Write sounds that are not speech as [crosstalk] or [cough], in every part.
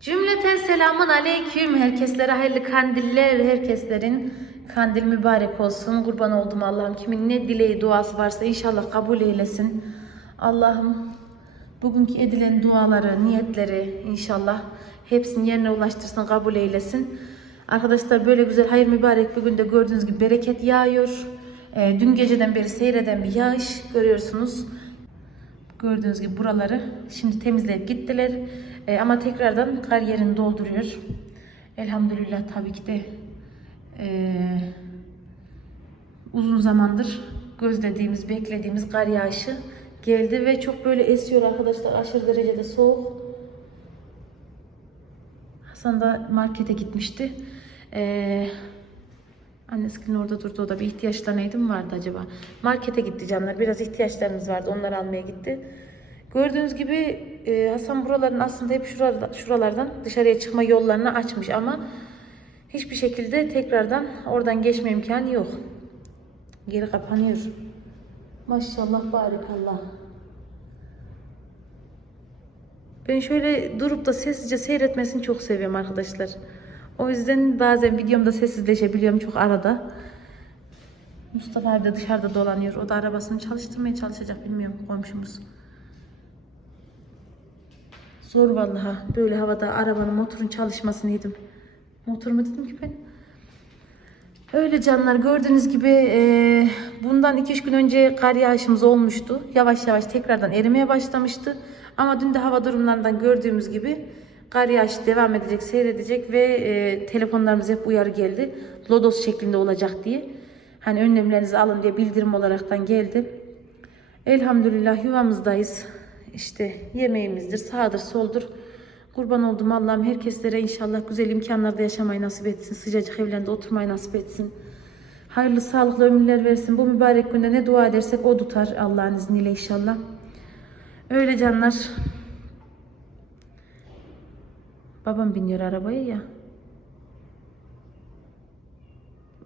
Cümleten selamun aleyküm. Herkeslere hayırlı kandiller. Herkeslerin kandil mübarek olsun. Kurban oldum Allah'ım. Kimin ne dileği duası varsa inşallah kabul eylesin. Allah'ım bugünkü edilen duaları, niyetleri inşallah hepsini yerine ulaştırsın, kabul eylesin. Arkadaşlar böyle güzel hayır mübarek bir günde gördüğünüz gibi bereket yağıyor. Ee, dün geceden beri seyreden bir yağış görüyorsunuz. Gördüğünüz gibi buraları şimdi temizleyip gittiler. Ee, ama tekrardan kar yerini dolduruyor. Elhamdülillah tabii ki de ee, uzun zamandır gözlediğimiz, beklediğimiz kar yağışı geldi ve çok böyle esiyor arkadaşlar. Aşırı derecede soğuk. Hasan da markete gitmişti. Ee, Annesinin orada durdu. O da bir ihtiyaçlarına mı vardı acaba? Markete gitti canlar. Biraz ihtiyaçlarımız vardı. Onları almaya gitti. Gördüğünüz gibi e, Hasan buraların aslında hep şurada, şuralardan dışarıya çıkma yollarını açmış ama hiçbir şekilde tekrardan oradan geçme imkanı yok. Geri kapanıyor. Maşallah barikallah. Ben şöyle durup da sessizce seyretmesini çok seviyorum arkadaşlar. O yüzden bazen videomda sessizleşebiliyorum çok arada. Mustafa abi de dışarıda dolanıyor. O da arabasını çalıştırmaya çalışacak bilmiyorum komşumuz. Zor vallahi böyle havada arabanın motorun çalışmasını yedim. Motor mu dedim ki ben? Öyle canlar gördüğünüz gibi e, bundan 2-3 gün önce kar yağışımız olmuştu. Yavaş yavaş tekrardan erimeye başlamıştı. Ama dün de hava durumlarından gördüğümüz gibi kar yağışı devam edecek, seyredecek ve e, telefonlarımıza hep uyarı geldi. Lodos şeklinde olacak diye. Hani önlemlerinizi alın diye bildirim olaraktan geldi. Elhamdülillah yuvamızdayız. İşte yemeğimizdir, sağdır, soldur. Kurban oldum Allah'ım herkeslere inşallah güzel imkanlarda yaşamayı nasip etsin. Sıcacık evlerinde oturmayı nasip etsin. Hayırlı sağlıklı ömürler versin. Bu mübarek günde ne dua edersek o tutar Allah'ın izniyle inşallah. Öyle canlar. Babam biniyor arabaya ya.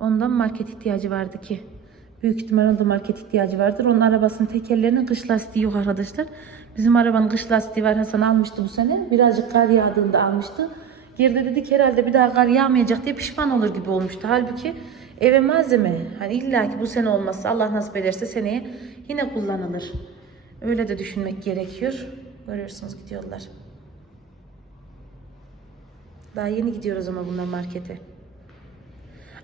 Ondan market ihtiyacı vardı ki. Büyük ihtimalle onda market ihtiyacı vardır. Onun arabasının tekerlerinin kış lastiği yok arkadaşlar. Bizim arabanın kış lastiği var. Hasan almıştı bu sene. Birazcık kar yağdığında almıştı. Geride dedik herhalde bir daha kar yağmayacak diye pişman olur gibi olmuştu. Halbuki eve malzeme. Hani illa ki bu sene olmazsa Allah nasip ederse seneye yine kullanılır. Öyle de düşünmek gerekiyor. Görüyorsunuz gidiyorlar. Daha yeni gidiyoruz ama bunlar markete.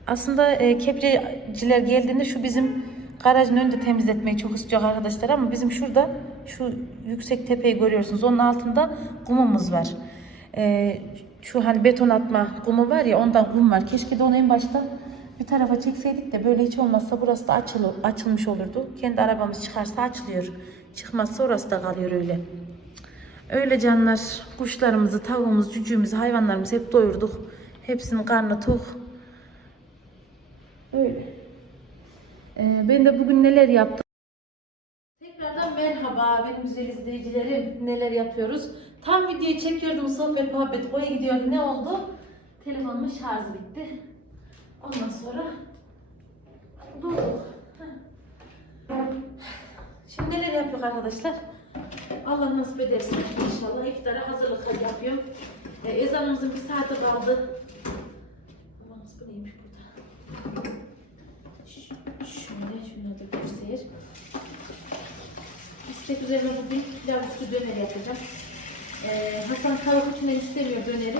Aslında e, kepçeciler geldiğinde şu bizim garajın önünde temizletmeyi çok istiyor arkadaşlar ama bizim şurada şu yüksek tepeyi görüyorsunuz. Onun altında kumumuz var. E, şu hani beton atma kumu var ya ondan kum var. Keşke de onu en başta bir tarafa çekseydik de böyle hiç olmazsa burası da açıl, açılmış olurdu. Kendi arabamız çıkarsa açılıyor. Çıkmazsa orası da kalıyor öyle. Öyle canlar kuşlarımızı, tavuğumuzu, cücüğümüzü, hayvanlarımızı hep doyurduk. Hepsinin karnı tok. Öyle. Ee, ben de bugün neler yaptım? Tekrardan merhaba benim güzel izleyicilerim. Neler yapıyoruz? Tam videoyu çekiyordum sohbet muhabbet koya gidiyordu. Ne oldu? Telefonumun şarjı bitti. Ondan sonra durduk. Şimdi neler yapıyoruz arkadaşlar? Allah nasip ederse inşallah iftara hazırlıklar yapıyorum. Ee, ezanımızın bir saati kaldı. İstek üzerine bugün pilav üstü döner yapacağım. Ee, Hasan içinden istemiyor döneri.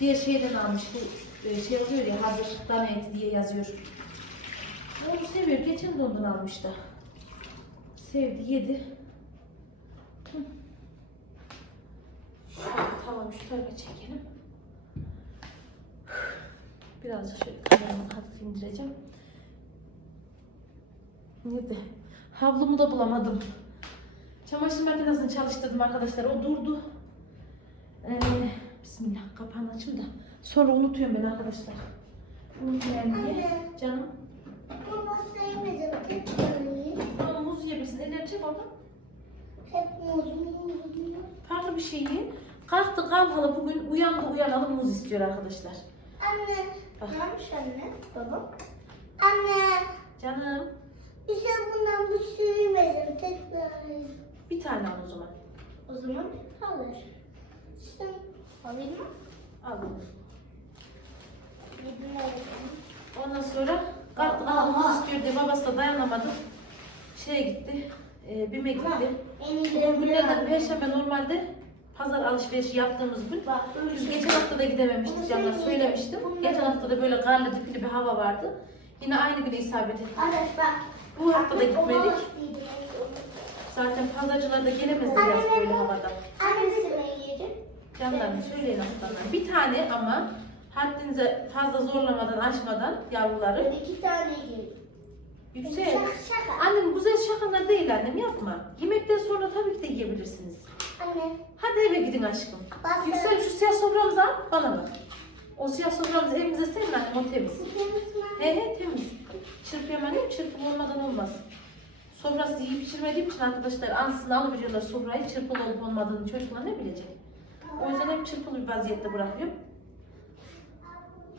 Diğer şeyden almış bu e, şey oluyor ya hazır dana eti diye yazıyor. Onu seviyor. Geçen de ondan almış da. Sevdi, yedi. Hı. Tamam şu tarafa çekelim. Birazcık şöyle kameramı hafif indireceğim. Nerede? Havlumu da bulamadım. Çamaşır makinesini çalıştırdım arkadaşlar. O durdu. Ee, Bismillah kapağını açayım da. Sonra unutuyorum ben arkadaşlar. Unutmayayım diye. Anne. Canım. Baba sevmedim. Hep böyle. Ama muz yiyebilirsin. Ellerce baba. Hep muz muz muz. Farklı bir şey yiyin. Kalktı kalkalı bugün uyandı uyanalı muz istiyor arkadaşlar. Anne. Bak. Ne yapmış anne? Baba. Anne. Canım. Bize bundan bu sevmedim. Tekrar. Bir tane al o zaman. O zaman alır. Sen Alayım mı? Al. Yedim öğretmenim. Ondan sonra kalktı kalkmak istiyor diye babası da dayanamadı. Şeye gitti. E, BİM'e gitti. Günlerden perşembe normalde pazar alışverişi yaptığımız gün. Bak, Biz geçen hafta da gidememiştik canlar söylemiştim. Geçen hafta da böyle karlı dipli bir hava vardı. Yine aynı güne isabet etti. Arkadaş bak. Bu hafta da gitmedik. Zaten pazarcılar da gelemezler yaz böyle havada. Annesini yedim. Canlarım söyleyin aslanlar. Bir tane ama haddinize fazla zorlamadan aşmadan yavruları iki tane yedim. yüksek. Şaka şaka. Annem güzel şakalar değil annem yapma. Yemekten sonra tabii ki de yiyebilirsiniz. Anne. Hadi eve gidin aşkım. Bak. Yüksel şu siyah soframızı al bana bak. O siyah soframızı evimize serin annem o temiz. He he temiz. Çırpıyorum annem çırpım olmadan olmaz. Sofrası yiyip pişirmediğim için arkadaşlar ansızın alıveriyorlar sofrayı çırpılı olup olmadığını çocuklar ne bilecek. O yüzden hep çırpılı bir vaziyette bırakıyorum.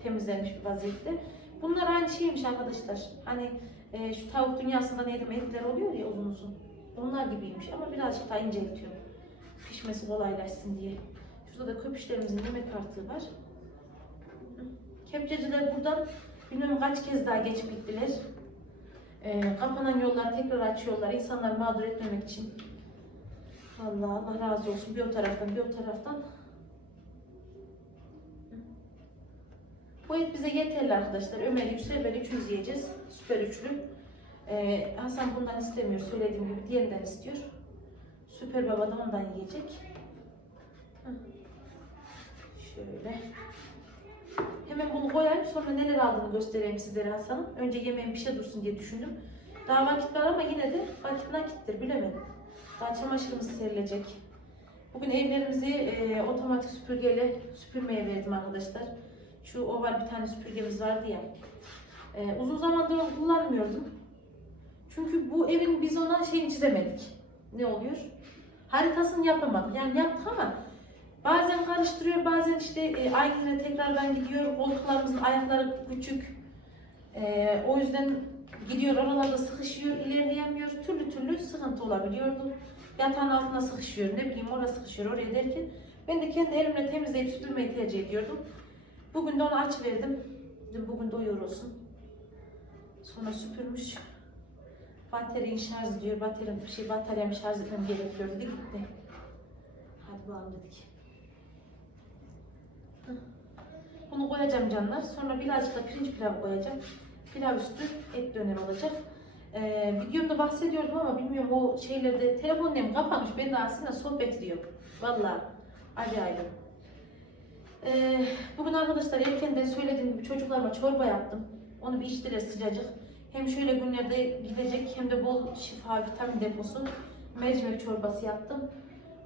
Temizlenmiş bir vaziyette. Bunlar aynı şeymiş arkadaşlar. Hani e, şu tavuk dünyasında ne yedim etler oluyor ya uzun uzun. Onlar gibiymiş ama birazcık daha inceltiyorum. Pişmesi kolaylaşsın diye. Şurada da köpüşlerimizin yemek artığı var. Kepçeciler buradan bilmem kaç kez daha geç bittiler. E, kapanan yollar tekrar açıyorlar. İnsanları mağdur etmemek için. Allah Allah razı olsun. Bir o taraftan bir o taraftan. Bu et bize yeterli arkadaşlar. Ömer Yüksel ben üçümüz yiyeceğiz. Süper üçlü. Ee, Hasan bundan istemiyor. Söylediğim gibi diğerinden istiyor. Süper Baba da ondan yiyecek. Şöyle. Hemen bunu koyayım. Sonra neler aldığını göstereyim sizlere Hasan'ın. Önce yemeğin bir şey dursun diye düşündüm. Daha vakit var ama yine de vakit nakittir. Bilemedim. Daha çamaşırımız serilecek. Bugün evlerimizi e, otomatik süpürgeyle süpürmeye verdim arkadaşlar. Şu oval bir tane süpürgemiz vardı ya. E, uzun zamandır kullanmıyordum. Çünkü bu evin biz ona şeyini çizemedik. Ne oluyor? Haritasını yapamadık. Yani yaptık ama bazen karıştırıyor, bazen işte e, aynı tekrardan gidiyor. Koltuklarımızın ayakları küçük. E, o yüzden gidiyor oralarda sıkışıyor, ilerleyemiyor. Türlü türlü sıkıntı olabiliyordu. Yatağın altına sıkışıyor, ne bileyim oraya sıkışıyor, oraya derken ben de kendi elimle temizleyip süpürmeyi tercih ediyordum. Bugün de onu aç verdim. Dedim bugün doyuyor olsun. Sonra süpürmüş. Bataryanın şarj diyor. Bataryanın bir şey bataryamı şarj etmem gerekiyor dedi gitti. Hadi bakalım dedik. Bunu koyacağım canlar. Sonra birazcık da pirinç pilav koyacağım. Pilav üstü et döner olacak. Ee, videomda bahsediyordum ama bilmiyorum o şeylerde telefonum kapanmış. Ben de aslında sohbet ediyorum. Vallahi acayip. Ee, bugün arkadaşlar erkenden söylediğim gibi çocuklarıma çorba yaptım. Onu bir içtiler sıcacık. Hem şöyle günlerde gidecek hem de bol şifa vitamin deposu mercimek çorbası yaptım.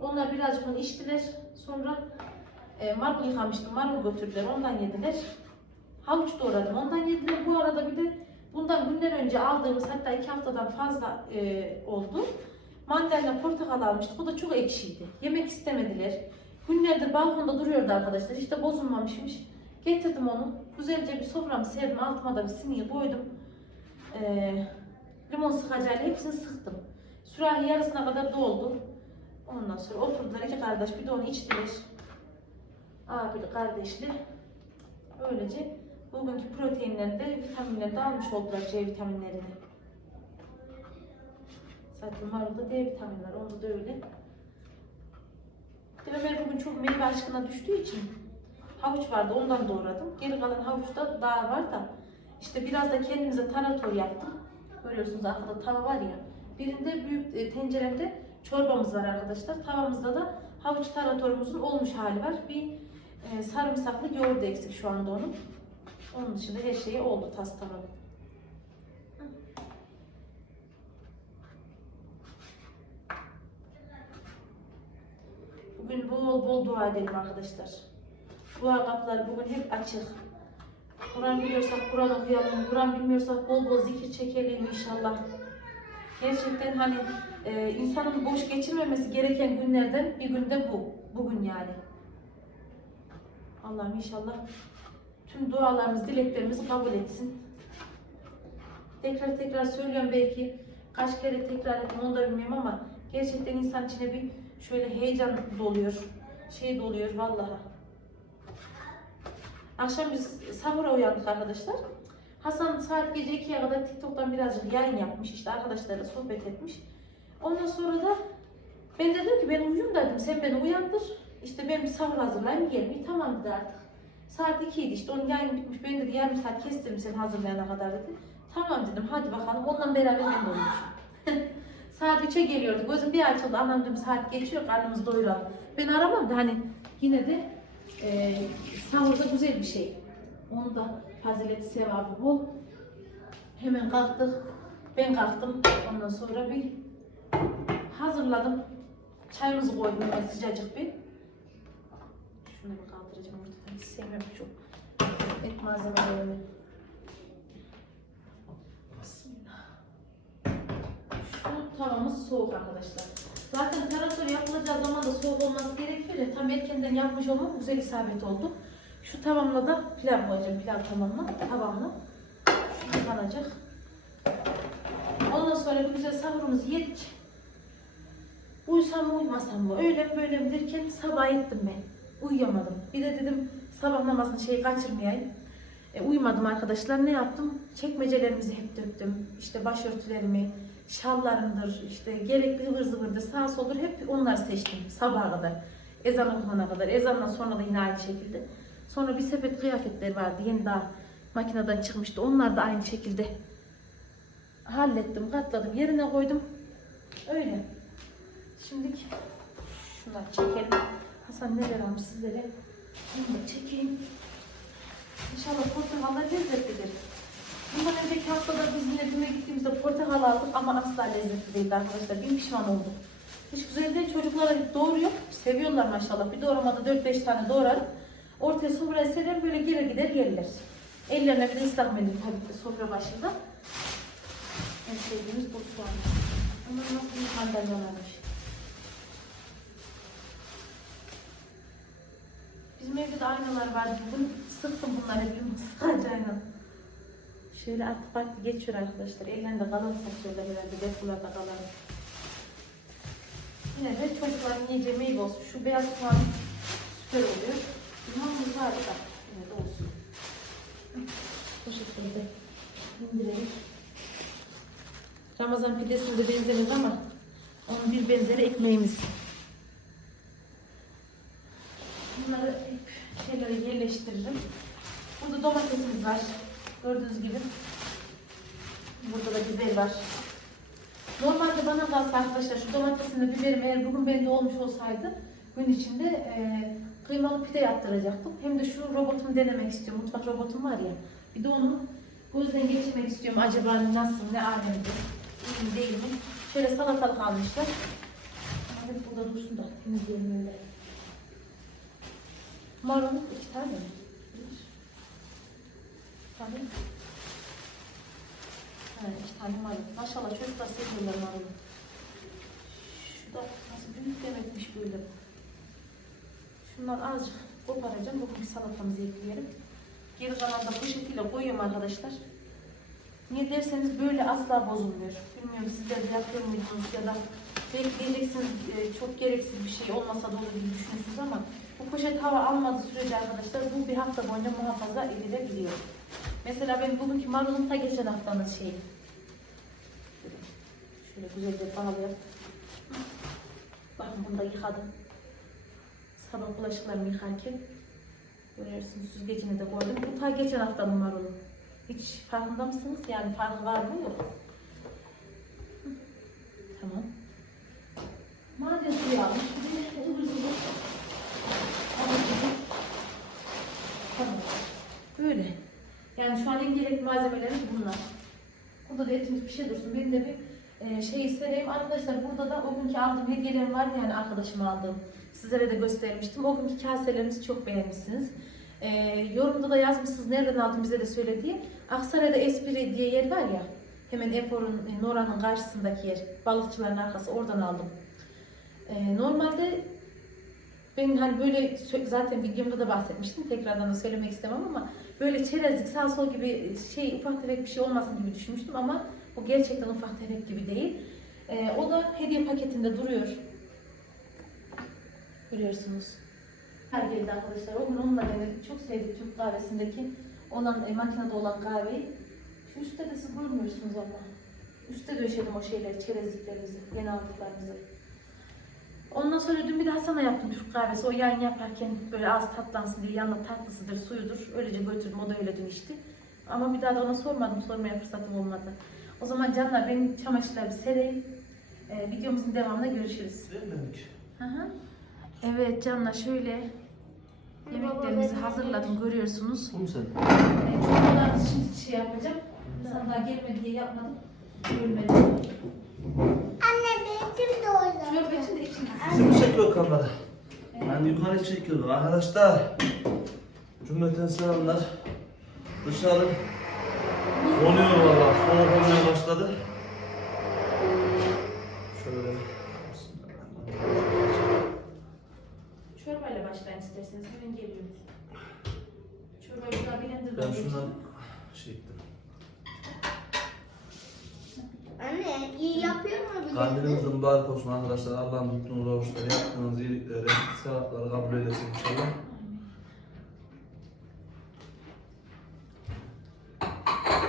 Onlar birazcık onu içtiler. Sonra e, marul yıkamıştım. Marul götürdüler. Ondan yediler. Havuç doğradım. Ondan yediler. Bu arada bir de bundan günler önce aldığımız hatta iki haftadan fazla e, oldu. Mandalina portakal almıştık. O da çok ekşiydi. Yemek istemediler. Günlerdir balkonda duruyordu arkadaşlar. De bozulmamışmış. Getirdim onu. Güzelce bir soframı serdim. Altıma da bir siniye koydum. Ee, limon sıkacağıyla hepsini sıktım. Sürahi yarısına kadar doldu. Ondan sonra oturdular iki kardeş bir de onu içtiler. Abili kardeşli. Öylece bugünkü proteinleri de vitaminleri de almış oldular C vitaminlerini. Zaten marulda D vitamini var. Onda da öyle. De Ömer bugün çok meyve aşkına düştüğü için havuç vardı ondan doğradım. Geri kalan havuçta daha var da işte biraz da kendimize tarator yaptım. Görüyorsunuz arkada tava var ya. Birinde büyük e, tenceremde çorbamız var arkadaşlar. Tavamızda da havuç taratorumuzun olmuş hali var. Bir e, sarımsaklı yoğurt eksik şu anda onun. Onun dışında her şeyi oldu tas tamam. Bugün bol bol dua edelim arkadaşlar. Dua kapıları bugün hep açık. Kur'an biliyorsak Kur'an okuyalım. Kur'an bilmiyorsak bol bol zikir çekelim inşallah. Gerçekten hani e, insanın boş geçirmemesi gereken günlerden bir günde bu. Bugün yani. Allah'ım inşallah tüm dualarımız, dileklerimizi kabul etsin. Tekrar tekrar söylüyorum belki kaç kere tekrar ettim onu da bilmiyorum ama gerçekten insan içine bir şöyle heyecan doluyor. Şey doluyor vallahi. Akşam biz sahura uyandık arkadaşlar. Hasan saat gece 2'ye kadar TikTok'tan birazcık yayın yapmış. işte arkadaşlarla sohbet etmiş. Ondan sonra da ben dedim ki ben uyuyayım dedim. Sen beni uyandır. İşte ben bir sahur hazırlayayım yiyelim. İyi tamam dedi artık. Saat 2 idi işte onun yayını bitmiş. Ben dedi yarım saat kestirim sen hazırlayana kadar dedi. Tamam dedim hadi bakalım. Onunla beraber ben de uyumuşum. [laughs] saat 3'e geliyordu. Gözüm bir açıldı. Anam dedim saat geçiyor karnımızı doyuralım. Ben aramam da hani yine de e, sahur da güzel bir şey. Onun da fazileti sevabı bol. Hemen kalktık. Ben kalktım. Ondan sonra bir hazırladım. Çayımızı koydum ben sıcacık bir. Şunu bir kaldıracağım ortadan. Hiç sevmiyorum şu et malzemelerini. Bismillah. Şu tavamız soğuk arkadaşlar. Zaten tarator yapılacağı zaman da soğuk olması gerekiyor ya. Tam erkenden yapmış olmam güzel isabet oldu. Şu tavamla da pilav koyacağım. Pilav tavamla, tavamla. Şu yıkanacak. Ondan sonra bir güzel sahurumuzu yedik. Uyusam mı uyumasam mı? Öyle mi böyle derken sabah ettim ben. Uyuyamadım. Bir de dedim sabah namazını şey kaçırmayayım. E, uyumadım arkadaşlar. Ne yaptım? Çekmecelerimizi hep döktüm. İşte başörtülerimi, şallarımdır, işte gerekli ıvır zıvırdır, sağ soldur hep onları seçtim sabaha kadar. Ezan okunana kadar. Ezandan sonra da yine aynı şekilde. Sonra bir sepet kıyafetler vardı. Yeni daha makineden çıkmıştı. Onlar da aynı şekilde hallettim, katladım, yerine koydum. Öyle. Şimdi şunları çekelim. Hasan neler almış sizlere? Bunu çekeyim. İnşallah portakallar lezzetlidir. Bundan önceki haftada biz düğüne gittiğimizde portakal aldık ama asla lezzetli değildi arkadaşlar. Bin pişman oldum. Hiç güzel değil. Çocuklara doğruyor. Seviyorlar maşallah. Bir doğramada 4-5 tane doğrarım. Ortaya sofraya sererim böyle geri gider yerler. Ellerine bir de ıslak mendil tabii ki sofra başında. En sevdiğimiz bu soğan. Ama nasıl bir mandalinalarmış. Bizim evde de aynalar vardı. Bugün sıktım bunları hep sadece ayna. Şöyle artık vakti geçiyor arkadaşlar. Ellerinde kalan satıyorlar herhalde. Depolarda kalan. Yine de çocukların yiyeceği meyve olsun. Şu beyaz soğan süper oluyor. Limonumuz harika. Yine de olsun. Bu şekilde indirelim. Ramazan pidesine de benzemez ama onun bir benzeri ekmeğimiz. Bunları hep şeylere yerleştiririm. Burada var. Gördüğünüz gibi. Burada da biber var. Normalde bana kalsa arkadaşlar şu domatesimle biberim eğer bugün bende olmuş olsaydı gün içinde e, kıymalı pide yaptıracaktım. Hem de şu robotumu denemek istiyorum. Mutfak robotum var ya. Bir de onu gözden geçirmek istiyorum. Acaba nasıl, ne alemde, iyi değil mi? Şöyle salatalık almışlar. Hadi burada dursun da temizleyelim öyle. Marul iki tane mi? Tane. Ha, iki tane marul. Maşallah çocuklar seviyorlar marulu. Şu da nasıl büyük demekmiş böyle. Şundan azıcık koparacağım. Bugün salatamızı ekleyelim. Geri kalan da poşetiyle koyuyorum arkadaşlar. Niye derseniz böyle asla bozulmuyor. Bilmiyorum sizler de yapıyor muydunuz ya da bekleyeceksiniz e, çok gereksiz bir şey olmasa da olur gibi düşünürsünüz ama bu poşet hava almadığı sürece arkadaşlar bu bir hafta boyunca muhafaza edilebiliyor. Mesela ben bugünkü marulum ta geçen haftanın şeyi. Şöyle güzelce bağlayalım. Bakın bunu da yıkadım. Sabah bulaşıklarımı yıkarken görüyorsunuz süzgecine de koydum. Bu ta geçen haftanın marulu. Hiç farkında mısınız? Yani farkı var mı yok? Tamam. Maden suyu almış. Tamam. Böyle. Yani şu an en gerekli malzemelerimiz bunlar. Burada da etimiz bir şey dursun. Benim de bir e, şey sereyim. Arkadaşlar burada da o günkü aldığım hediyelerim var yani arkadaşıma aldığım. Sizlere de göstermiştim. O günkü kaselerimizi çok beğenmişsiniz. E, yorumda da yazmışsınız nereden aldım bize de söyle diye. Aksaray'da Espri diye yer var ya. Hemen Efor'un, e, Nora'nın karşısındaki yer. Balıkçıların arkası oradan aldım. E, normalde ben hani böyle zaten videomda da bahsetmiştim. Tekrardan da söylemek istemem ama böyle çerezlik sağ sol gibi şey ufak tefek bir şey olmasın gibi düşünmüştüm ama o gerçekten ufak tefek gibi değil. Ee, o da hediye paketinde duruyor. Görüyorsunuz. geldi arkadaşlar. O onunla denedik. Çok sevdik Türk kahvesindeki olan e, makinede olan kahveyi. Şu üstte de siz görmüyorsunuz ama. Üste döşedim o şeyleri, çerezliklerimizi, yeni aldıklarımızı. Ondan sonra dün bir daha sana yaptım Türk kahvesi. O yayın yaparken böyle az tatlansın diye yanında tatlısıdır, suyudur. Öylece götürdüm. O da öyle dün içti. Ama bir daha da ona sormadım. Sormaya fırsatım olmadı. O zaman canlar benim çamaşırları bir sereyim. Ee, videomuzun devamında görüşürüz. Hı hı. Evet canlar şöyle yemeklerimizi hazırladım görüyorsunuz. Bu mu sen? Ee, Çorbalarımızı şimdi şey yapacağım. Sana daha gelmedi diye yapmadım. Görmedim. Anne benimkim de orada. Çorba için de içinde. Bizi mi çekiyor kamera? Ben yukarı çekiyorum arkadaşlar. Cümleten selamlar. Dışarı donuyor valla. Soğuk olmaya başladı. Şöyle. Çorbayla başlayın isterseniz. Hemen geliyorum. Çorbayı burada blenderda Ben geçtim. şundan şey ettim. Anne iyi yapıyor de mübarek olsun arkadaşlar. Allah'ın mutluluğunu kavuşları, yaptığınız iyilikleri, sevapları kabul eylesin inşallah.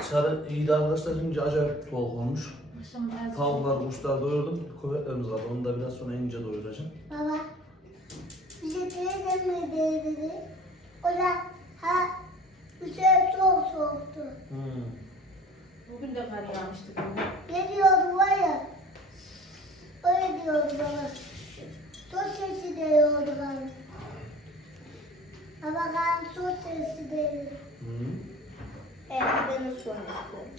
Dışarı iyiydi arkadaşlar. Şimdi acayip soğuk olmuş. Tavuklar, kuşlar doyurdum. Köpeklerimiz kaldı. Onu da biraz sonra ince doyuracağım. Baba. Bize teyzem ne dedi? O da ha bu sefer soğuk soğuktu. Hmm. Bugün de kar yağmıştı. Ne diyordu var ya? Öyle diyordu bana. Sos sesi diyordu bana. Baba ben sos sesi dedi. Hmm. Evet ben de soğuk istiyorum.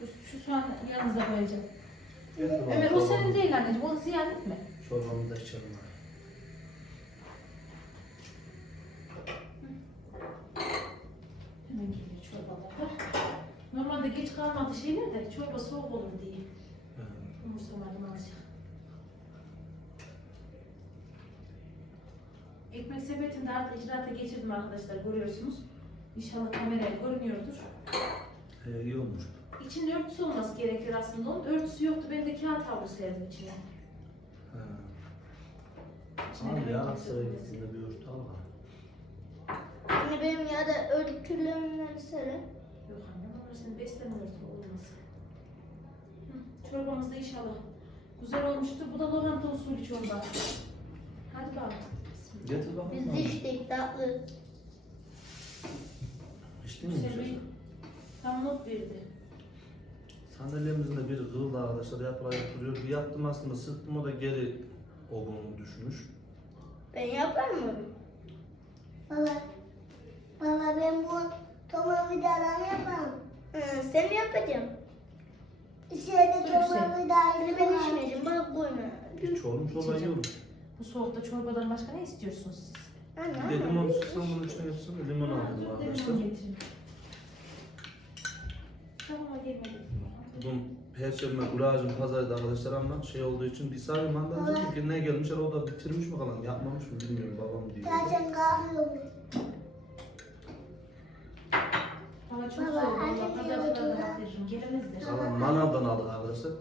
Dur, Şu soğan yanınıza koyacağım. Getir bakalım Ömer o senin değil anneciğim. Onu ziyan etme. Çorbamızı da içelim. Hemen geliyor çorbalar. Normalde geç kalmadı şeyler de çorba soğuk olur diye. Umursamadım azıcık. Ekmek sepetinde artık icraata geçirdim arkadaşlar görüyorsunuz. İnşallah kameraya görünüyordur. Ee, iyi olmuş. İçinde örtüsü olması gerekiyor aslında onun. Örtüsü yoktu. Ben de kağıt havlu serdim içine. Ha. De ya, size bir örtü al bak. Anne benim ya da örtülerimden sarı. Yok anne ama senin besleme örtü Çorbamız da inşallah güzel olmuştur. Bu da lokanta usulü çorba. Hadi bakalım. Getir bakalım. Biz de içtik tatlı. İçtin mi? Hüseyin tam not verdi. Sandalyemizin de biri kırıldı arkadaşlar. Yaprağı duruyor. Bir yattım aslında sırtım o da geri olduğunu düşmüş. Ben yapar mı? Baba, baba ben bu toma vidadan yaparım. Hı, sen mi yapacaksın? İçeride Yüksek. toma vidayı ben içmeyeceğim. Bana koyma. Hiç oğlum çorba yiyorum. Bu soğukta çorbadan başka ne istiyorsunuz siz? Anne, Bir de limon sıksam bunun içine yapsın. Limon aldım arkadaşlar. limon getireyim. Tamam o gelmedi. Bugün Perşembe Guracım pazarıydı arkadaşlar ama şey olduğu için bir sarı mandal dedim ki ne gelmişler o da bitirmiş mi kalan yapmamış mı bilmiyorum babam diyor. Zaten kalkıyor. Hava çok Baba, soğuk. anne Allah diyor, pazarda da otur. veririm. Gelemezler. Kalan manavdan aldık arkadaşlar.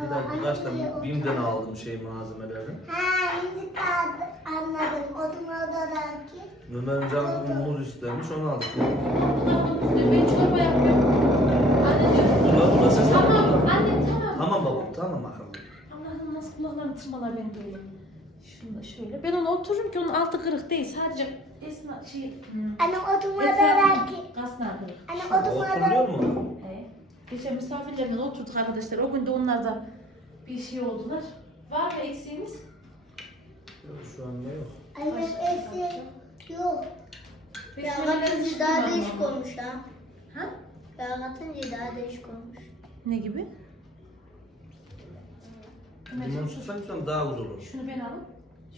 Bir de birkaç diyor, otur. Bim'den aldım şey malzemeleri. Ha, şimdi kaldı. Anladım. Odun odadaki. Ömer'in canı muz istemiş onu aldık. Ben çorba yapıyorum. Anne diyor. Ulan Tamam anne tamam. Tamam babam tamam bakalım. Allah'ım nasıl kulaklarım tırmalar beni böyle. Şunu da şöyle. Ben onu otururum ki onun altı kırık değil. Sadece esna şey. Hmm. Anne odun Etrafı odadaki. kasnar kırık. Anne odun Oturuyor mu? He. Geçen misafirlerden oturduk arkadaşlar. O gün de onlar da bir şey oldular. Var mı eksiğiniz? Yok şu an ne yok. Anne esi yok. Ya katınca daha değişik olmuş ha. Ha? Ya katınca daha değişik olmuş. Ne gibi? Limon sıksan daha güzel olur. Şunu ben alayım.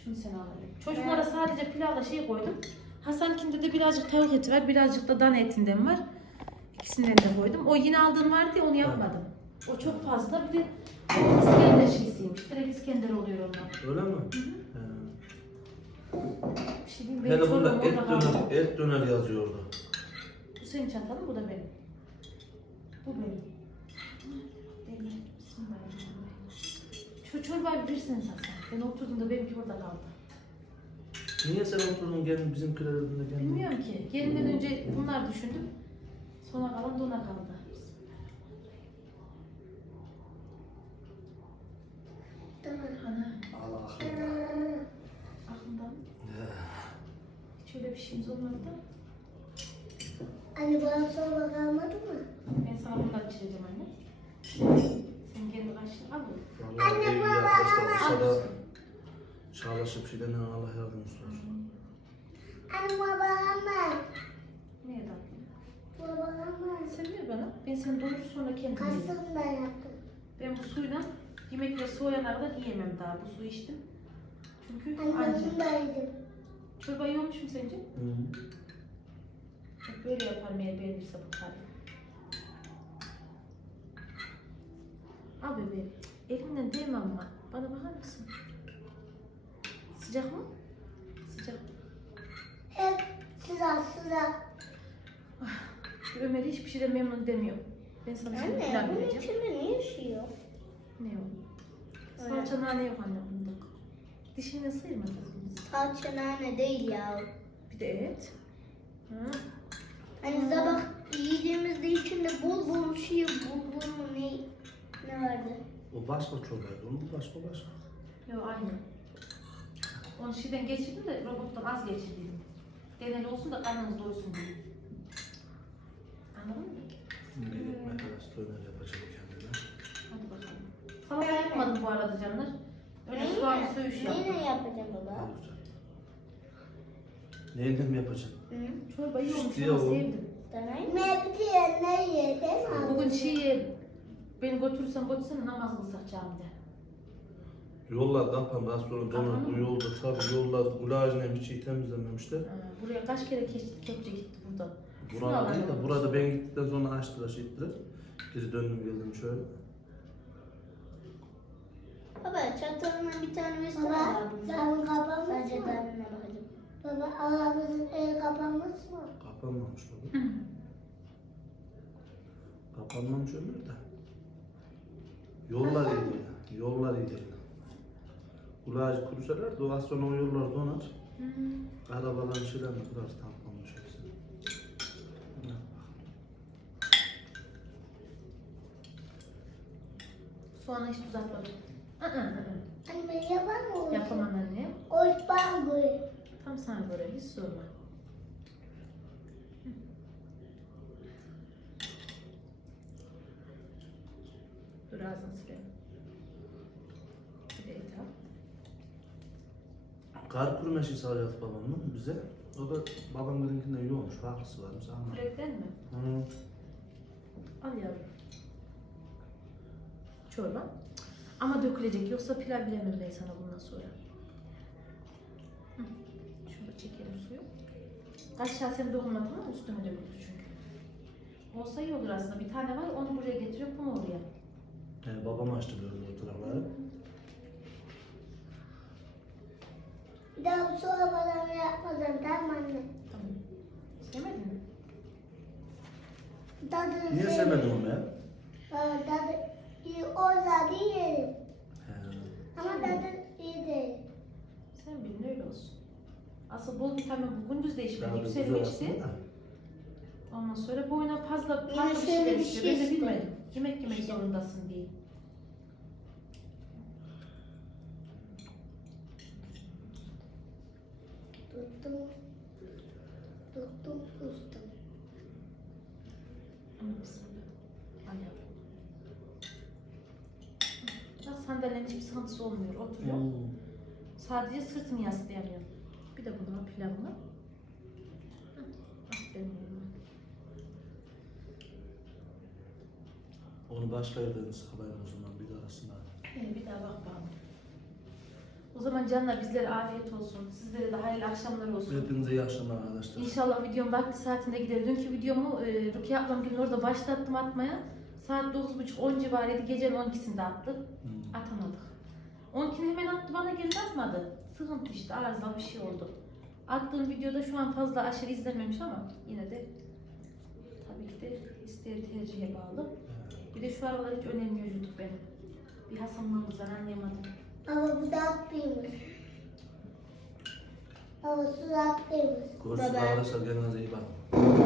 Şunu sen al. Çocuklara sadece pilavla şey koydum. Hasan'kinde de birazcık tavuk eti var. Birazcık da dana etinden var. İkisinden de koydum. O yine aldığım vardı ya onu yapmadım. O çok fazla. Bir de o İskender şeysiymiş. Direkt İskender oluyor onlar. Öyle mi? Bir şey diyeyim. He. Benim Hele bunda çorbam et orada kaldı. döner, et döner yazıyordu. Bu senin çantanın, bu da benim. Bu benim. Benim. Bismillahirrahmanirrahim. Şu çorbayı. Ben oturduğumda benimki orada kaldı. Niye sen oturdun gelin bizimkiler önünde gelin? Bilmiyorum ki. Gelmeden önce bunlar düşündüm. Sonra kalan dona kaldı. Ana Allah hiç öyle bir şeyimiz olmadı da. Anne bana sorma kalmadı mı? Ben sana bundan içireceğim anne. Sen kendi kaşını al. Anne, baba, ama- şahlaşıp şeyden Allah yardımcısı olsun. Anne baba ama. Neye tatlım? Baba ama. Sen ver bana. Ben seni doyur sonra kendim yiyeyim. Kastım da yaptım. Ben bu suyla yemekle soğuyana kadar yiyemem daha. Bu suyu içtim. Çünkü Anne anca. bunu da yedim. Çorba yiyormuş mu sence? Hep böyle yaparım eğer beğenirse bu tarif. Al bebeğim. Elinden değme ama. Bana bakar mısın? Sıcak mı? Sıcak. Hep sıra sıra. Şu Ömer hiçbir şeyden memnun demiyor. Ben sana şimdi Anne plan bunun vereceğim. içinde ne yaşıyor? Ne o? Salça nane yok anne bunda. Dişini sıyırma kızımız. Salça nane değil ya. Bir de et. Hı. Hani sabah yiyeceğimizde içinde bol bol şey bulgur mu ne ne vardı? O başka çorbaydı, onun başka başka. Yok aynı. Onu şeyden geçirdim de robottan az geçirdim. Deneli olsun da karnınız doysun diye. Anladın mı? Bir ekmek arası döner yapacağım kendime. Hadi bakalım. Salata yapmadım bu arada canlar. Öyle soğan söğüş yaptım. Neyle yapacağım baba? Neyle mi yapacaksın? Hı? Çorba iyi olmuş ama o. sevdim. Mı? Ne yedin? Bugün şey beni götürürsen götürsene namaz kılsak camide. Yollar kapandı, az sonra. Kapandı Bu mı? yolda tabii yollar kulağına hiç iyi temizlememişler. Ha, buraya kaç kere keçti köprü gitti buradan. Burada değil de burada ben gittikten sonra açtılar şey ettiler. Geri döndüm geldim şöyle. Baba çatalından bir tane versene baba. Sen kapanmış Sadece mı? Sadece bakacağım. Baba aramızın el kapanmış mı? Kapanmamış baba. Kapanmamış ömür de. Yollar iyi değil. Yollar iyi değil. Kulağı kurusalar da az sonra o yollar donar. Hı. Arabaların şeylerini kurar tamponmuş hepsini. Soğanı hiç tuz atmadım. Hı [laughs] hı hı. Anne yapar mı? Yapamam anne. Bak bu. Tam sana göre hiç sorma. Dur ağzını sileyim. Bir de et al. Kar kurumeşi sağlayacak babamın bize. O da babamınkinden yoğunmuş. Farklısı varmış anlamadım. Kurekten mi? Hı. Al yavrum. Çorba. Ama dökülecek yoksa pilav bilemem ben sana bundan sonra. Hı. Şurada çekelim suyu. Aşağı sen dokunma tamam mı? Üstüme dökülür çünkü. Olsa iyi olur aslında. Bir tane var onu buraya getiriyor bunu oraya. Yani babam açtı böyle oturanları. Bir daha sonra bana yapmadan tamam anne. Tamam. Sevmedin mi? Niye sevmedin onu ya? Aa, Tadı iyi olsa yerim. Ama tadı iyi değil. Sen bilin öyle olsun. Asıl bol vitamin bu gündüz de Daha içmedi. da güzel Yükselmişti. Ondan sonra boyuna fazla farklı bir şeyler şey Ben de istedim. bilmedim. Yemek yemek zorundasın diye. Tuttum. Tuttum kustum. Ama bismillah. Al yavrum. Bak sıkıntısı olmuyor. Oturuyor. Hmm. Sadece sırtını yaslayamıyor. Bir de bunu pilavını. Hı, Aferin oğlum. Onu başka yerden sıkılayım o zaman bir de arasına. Ee, bir daha bak bakalım. O zaman canlar bizlere afiyet olsun. Sizlere de hayırlı akşamlar olsun. Hepinize iyi akşamlar arkadaşlar. İnşallah videom vakti saatinde gider. Dünkü videomu e, Rukiye ablam günün orada başlattım atmaya. Saat 9.30-10 civarıydı. Gecenin 12'sinde attık. Hmm. 12'ni hemen attı bana geri atmadı. Sıkıntı işte arızalı bir şey oldu. Attığım videoda şu an fazla aşırı izlenmemiş ama yine de tabii ki de isteyen tercihe bağlı. Bir de şu aralar hiç önemli YouTube benim. Bir hastalanmamız var anlayamadım. Ama bu da haklıymış. Baba su attıymış. Görüşürüz Bye bye. arkadaşlar kendinize iyi bakın.